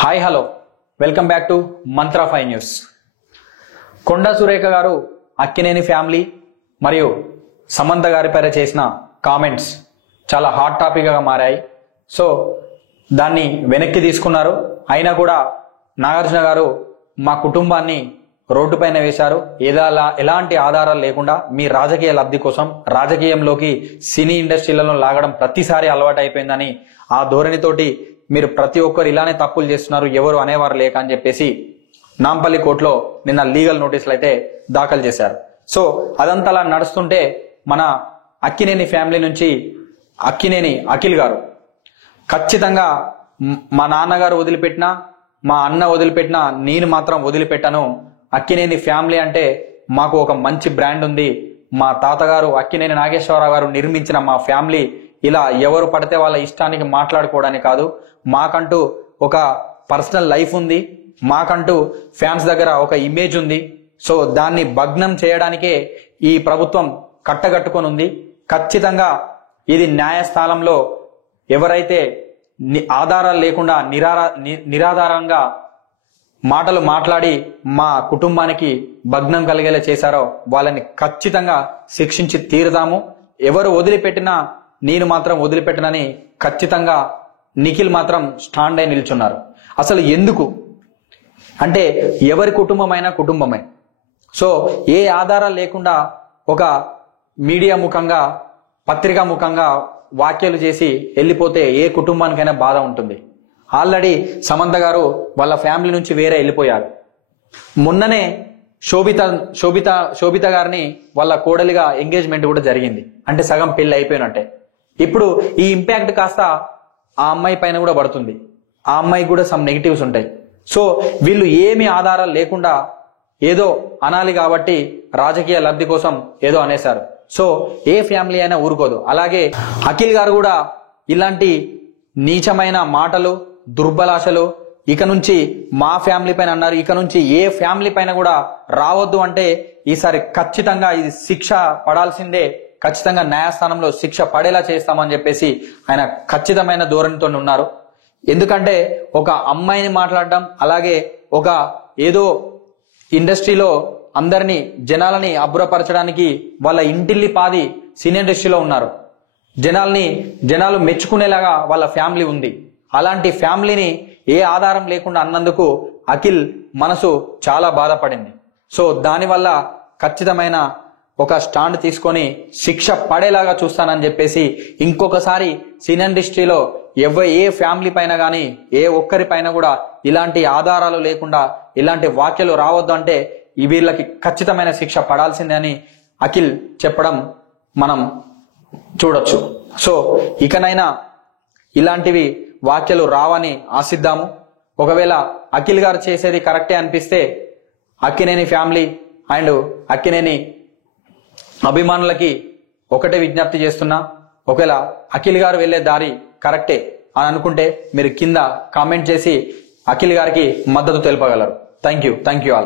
Hi hello welcome back to Mantra 5 news. Konda Surekha garu Akkineni family మరియు సమంత గారి పైన చేసిన కామెంట్స్ చాలా హాట్ టాపిక్గా మారాయి. సో దాన్ని వెనక్కి తీసుకున్నారు. అయినా కూడా నాగార్జున గారు మా కుటుంబాన్ని రోడ్డు పైన వేశారు, ఎలాంటి ఆధారాలు లేకుండా మీ రాజకీయ లబ్ధి కోసం రాజకీయంలోకి సినీ ఇండస్ట్రీలను లాగడం ప్రతిసారి అలవాటు అయిపోయిందని ఆ ధోరణితోటి మీరు ప్రతి ఒక్కరు ఇలానే తప్పులు చేస్తున్నారు, ఎవరు అనేవారు లేక అని చెప్పేసి నాంపల్లి కోర్టులో నిన్న లీగల్ నోటీసులు అయితే దాఖలు చేశారు. సో అదంతా అలా నడుస్తుంటే మన అక్కినేని ఫ్యామిలీ నుంచి అక్కినేని అఖిల్ గారు ఖచ్చితంగా మా నాన్నగారు వదిలిపెట్టినా మా అన్న వదిలిపెట్టినా నేను మాత్రం వదిలిపెట్టాను. అక్కినేని ఫ్యామిలీ అంటే మాకు ఒక మంచి బ్రాండ్ ఉంది. మా తాతగారు అక్కినేని నాగేశ్వరరావు గారు నిర్మించిన మా ఫ్యామిలీ ఇలా ఎవరు పడితే వాళ్ళ ఇష్టానికి మాట్లాడుకోవడానికి కాదు, మాకంటూ ఒక పర్సనల్ లైఫ్ ఉంది, మాకంటూ ఫ్యాన్స్ దగ్గర ఒక ఇమేజ్ ఉంది. సో దాన్ని భగ్నం చేయడానికే ఈ ప్రభుత్వం కట్టగట్టుకొని ఉంది. ఖచ్చితంగా ఇది న్యాయస్థానంలో ఎవరైతే ఆధారాలు లేకుండా నిరాధారంగా మాటలు మాట్లాడి మా కుటుంబానికి భగ్నం కలిగేలా చేశారో వాళ్ళని ఖచ్చితంగా శిక్షించి తీరుదాము. ఎవరు వదిలిపెట్టినా నేను మాత్రం వదిలిపెట్టనని ఖచ్చితంగా నిఖిల్ మాత్రం స్టాండ్ అయి నిల్చున్నారు. అసలు ఎందుకు అంటే ఎవరి కుటుంబమైనా కుటుంబమే. సో ఏ ఆధారాలు లేకుండా ఒక మీడియా ముఖంగా పత్రికా ముఖంగా వ్యాఖ్యలు చేసి వెళ్ళిపోతే ఏ కుటుంబానికైనా బాధ ఉంటుంది. ఆల్రెడీ సమంత గారు వాళ్ళ ఫ్యామిలీ నుంచి వేరే వెళ్ళిపోయారు. మొన్ననే శోభిత గారిని వాళ్ళ కోడలిగా ఎంగేజ్మెంట్ కూడా జరిగింది, అంటే సగం పెళ్లి అయిపోయినట్టే. ఇప్పుడు ఈ ఇంపాక్ట్ కాస్త ఆ అమ్మాయి పైన కూడా పడుతుంది. ఆ అమ్మాయికి కూడా సమ్ నెగిటివ్స్ ఉంటాయి. సో వీళ్ళు ఏమి ఆధారాలు లేకుండా ఏదో అనాలి కాబట్టి రాజకీయ లబ్ధి కోసం ఏదో అనేశారు. సో ఏ ఫ్యామిలీ అయినా ఊరుకోదు. అలాగే అఖిల్ గారు కూడా ఇలాంటి నీచమైన మాటలు దుర్బలాశలు ఇక నుంచి మా ఫ్యామిలీ పైన అన్నారు, ఇక నుంచి ఏ ఫ్యామిలీ పైన కూడా రావద్దు అంటే ఈసారి ఖచ్చితంగా ఇది శిక్ష పడాల్సిందే, ఖచ్చితంగా న్యాయస్థానంలో శిక్ష పడేలా చేస్తామని చెప్పేసి ఆయన ఖచ్చితమైన ధోరణితో ఉన్నారు. ఎందుకంటే ఒక అమ్మాయిని మాట్లాడడం, అలాగే ఒక ఏదో ఇండస్ట్రీలో అందరినీ జనాలని అబ్బురపరచడానికి వాళ్ళ ఇంటిల్లి పాది సినీ ఇండస్ట్రీలో ఉన్నారు. జనాలు మెచ్చుకునేలాగా వాళ్ళ ఫ్యామిలీ ఉంది. అలాంటి ఫ్యామిలీని ఏ ఆధారం లేకుండా అన్నందుకు అఖిల్ మనసు చాలా బాధపడింది. సో దానివల్ల ఖచ్చితమైన ఒక స్టాండ్ తీసుకొని శిక్ష పడేలాగా చూస్తానని చెప్పేసి ఇంకొకసారి సినీ ఇండస్ట్రీలో ఏ ఫ్యామిలీ పైన కానీ ఏ ఒక్కరి పైన కూడా ఇలాంటి ఆధారాలు లేకుండా ఇలాంటి వ్యాఖ్యలు రావద్దు అంటే వీళ్ళకి ఖచ్చితమైన శిక్ష పడాల్సిందే అని అఖిల్ చెప్పడం మనం చూడొచ్చు. సో ఇకనైనా ఇలాంటివి వ్యాఖ్యలు రావని ఆశిద్దాము. ఒకవేళ అఖిల్ గారు చేసేది కరెక్టే అనిపిస్తే అక్కినేని ఫ్యామిలీ అండ్ అక్కినేని అభిమానులకి ఒకటే విజ్ఞప్తి చేస్తున్నా, ఒకవేళ అఖిల్ గారు వెళ్లే దారి కరెక్టే అని అనుకుంటే మీరు కింద కామెంట్ చేసి అఖిల్ గారికి మద్దతు తెలుపగలరు. Thank you all.